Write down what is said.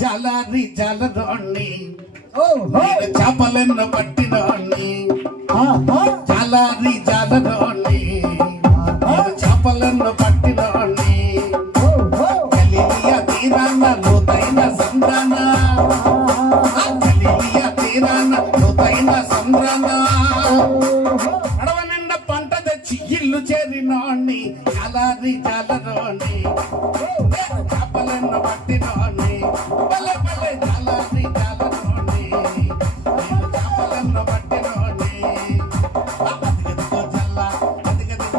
జలారి జలరోణి. ఓహో చేపలెన్న పట్టినోణ్ణి ఆహా జలారి జలరోణి. చేపలెన్న పట్టినోణ్ణి ఓహో గలీలియ తీరాన లోతైన సంద్రాన. గలీలియ తీరాన లోతైన సంద్రాన. ఇల్లు చేరినోణ్ణి జలారి జలరోణి. చేపలెన్న పట్టినోణ్ణి